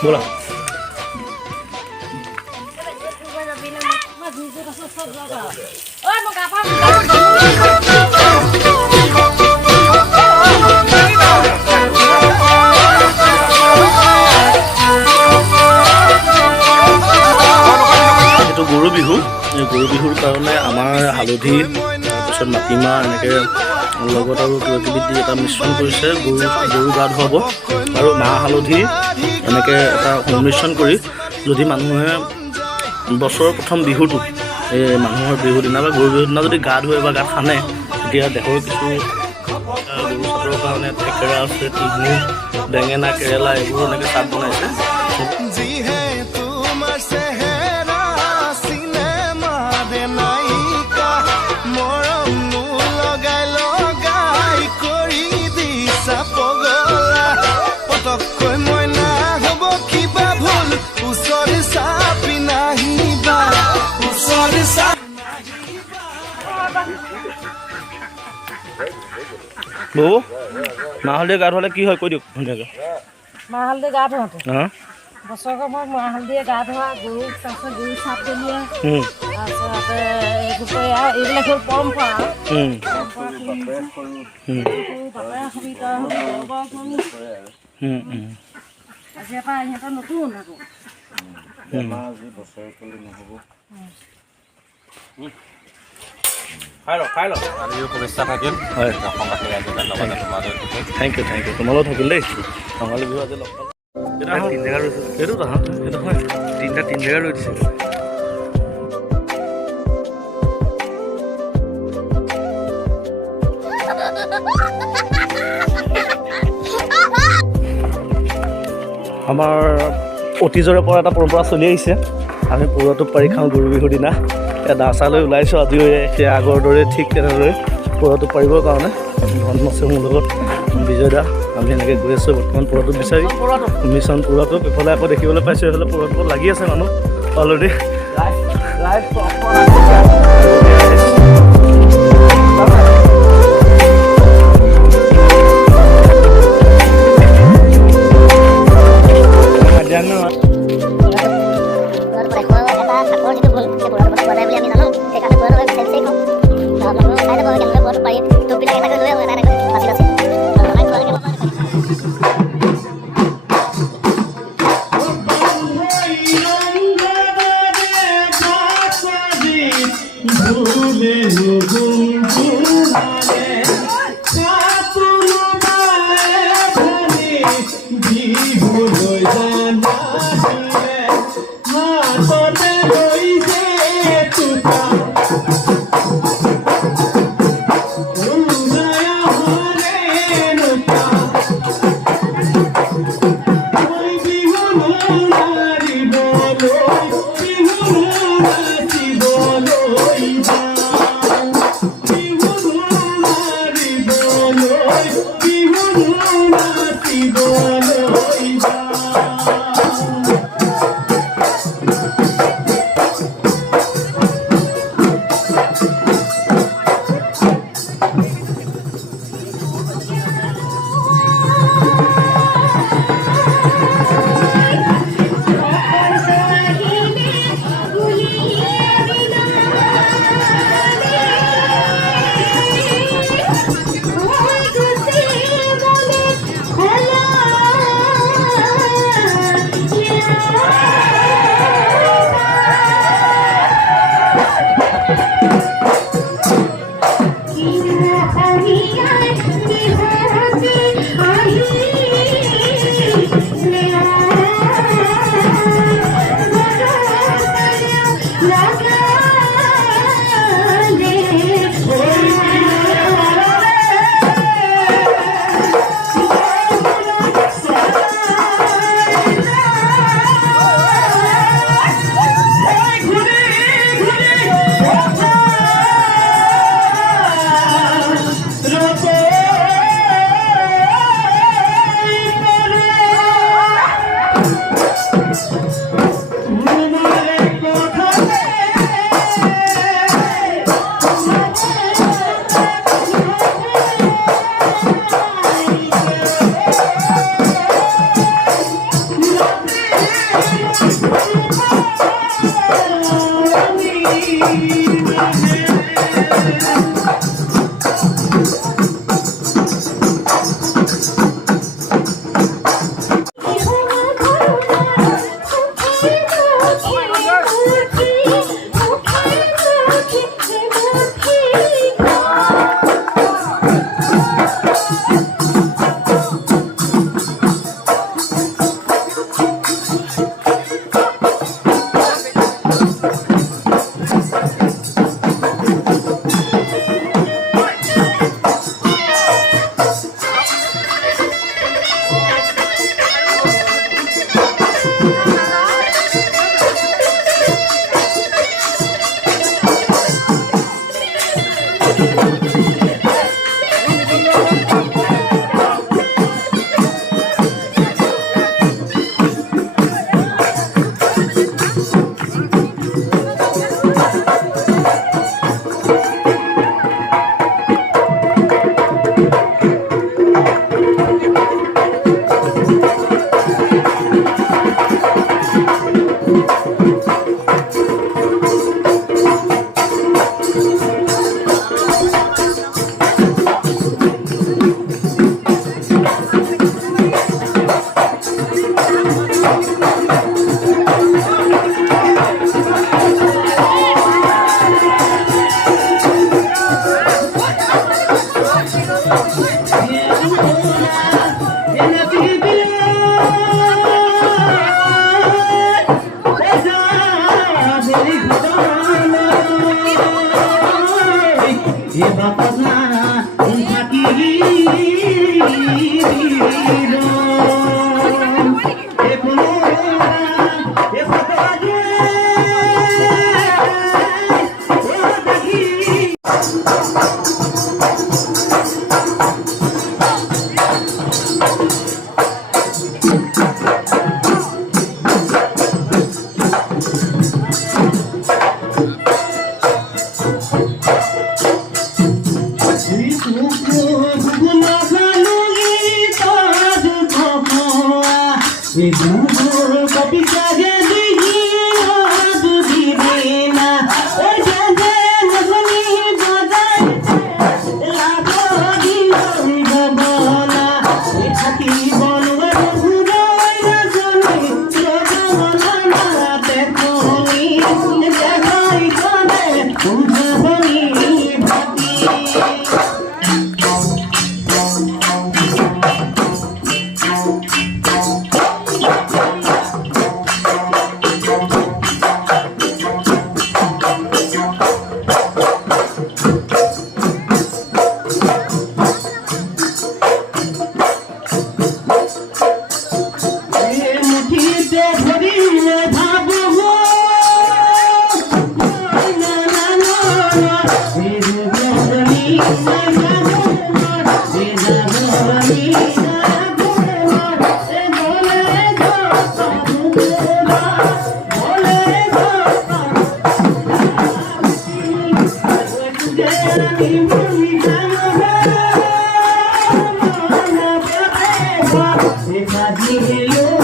बोला গৰু বিহু এই গৰু বিহুৰ কাৰণে আমাৰ হালধি তাৰপিছত মাটিমাহ এনেকৈ লগত আৰু কিবা কিবি দি এটা মিশ্ৰণ কৰিছে গৰু গা ধুৱাব আৰু মাহ হালধি এনেকৈ এটা সংমিশ্ৰণ কৰি যদি মানুহে বছৰৰ প্ৰথম বিহুটো এই মানুহৰ বিহুৰ দিনা বা গৰু বিহুৰ দিনা যদি গা ধুৱে বা গাত সানে তেতিয়া দেহৰ কিছু গৰু চাটৰ কাৰণে থেকেৰা আছে তিহু বেঙেনা কেৰেলা এইবোৰ এনেকৈ চাট বনাইছে বৌ মাহ হালধি গা ধুৱালে কি হয় কৈ দিয়ক ধুনীয়াকৈ মাহ হালধি গা ধুৱাওঁতে বছৰকৰ মই মাহ হালধিয়ে গা ধোৱা গৰু তাৰপিছত গৰু চাপ দলিয়া তাৰপিছতে এইবিলাক হ'ল পৰম্পৰা আজিৰ পৰা ইহঁতৰ নতুন আকৌ খাই লওক শুভেচ্ছা থাকিল হয় থেংক ইউ তোমালোক থাকিল দেই ৰঙালী বিহু আজি লগ পালোঁ তিন জেগা ৰৈছোঁ সেইটো সেইটো হয় তিন জেগা ৰৈ দিছে আমাৰ অতীজৰে পৰা এটা পৰম্পৰা চলি আহিছে আমি পৰুৱাটো পাৰি খাওঁ গৰু বিহুৰ দিনা দা চা লৈ ওলাইছোঁ আজিও সেই আগৰ দৰে ঠিক তেনেদৰে পৰুৱাটো পাৰিবৰ কাৰণে ধন আছে মোৰ লগত বিজয় দা আমি এনেকৈ গৈ আছোঁ বৰ্তমান পৰুৱাটো বিচাৰি মিছন পৰুৱাটো ইফালে আকৌ দেখিবলৈ পাইছোঁ এইফালে পৰুৱাটো লাগি আছে মানুহ অলৰেডি Hello.